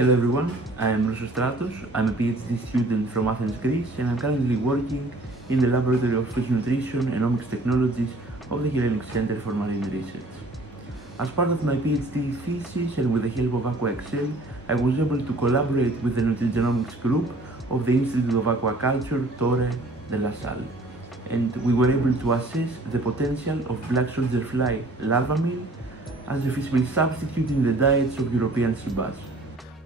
Hello everyone, I'm Rosostratos. I'm a PhD student from Athens, Greece, and I'm currently working in the Laboratory of Fish Nutrition and Omics Technologies of the Hellenic Center for Marine Research. As part of my PhD thesis and with the help of AquaExcel, I was able to collaborate with the Nutrigenomics group of the Institute of Aquaculture, Torre de la Salle, and we were able to assess the potential of black soldier fly larva meal as a feasible substitute in the diets of European sea bass.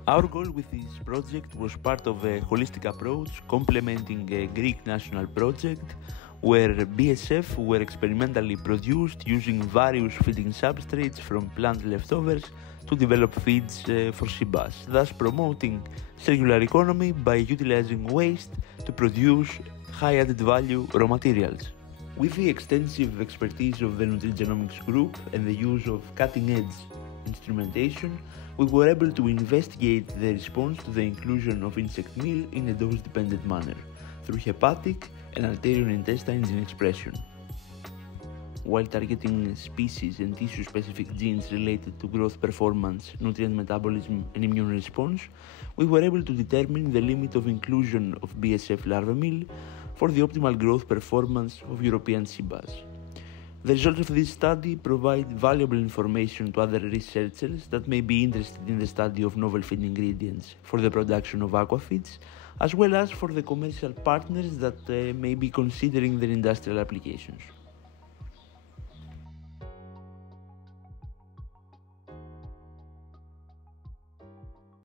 Our goal with this project was part of a holistic approach complementing a Greek national project where BSF were experimentally produced using various feeding substrates from plant leftovers to develop feeds for sea bass, thus promoting circular economy by utilizing waste to produce high added value raw materials. With the extensive expertise of the Nutrigenomics group and the use of cutting-edge instrumentation, we were able to investigate the response to the inclusion of insect meal in a dose-dependent manner through hepatic and arterial intestine gene expression. While targeting species and tissue-specific genes related to growth performance, nutrient metabolism, and immune response, we were able to determine the limit of inclusion of BSF larva meal for the optimal growth performance of European sea bass. The results of this study provide valuable information to other researchers that may be interested in the study of novel feed ingredients for the production of aquafeeds, as well as for the commercial partners that may be considering their industrial applications.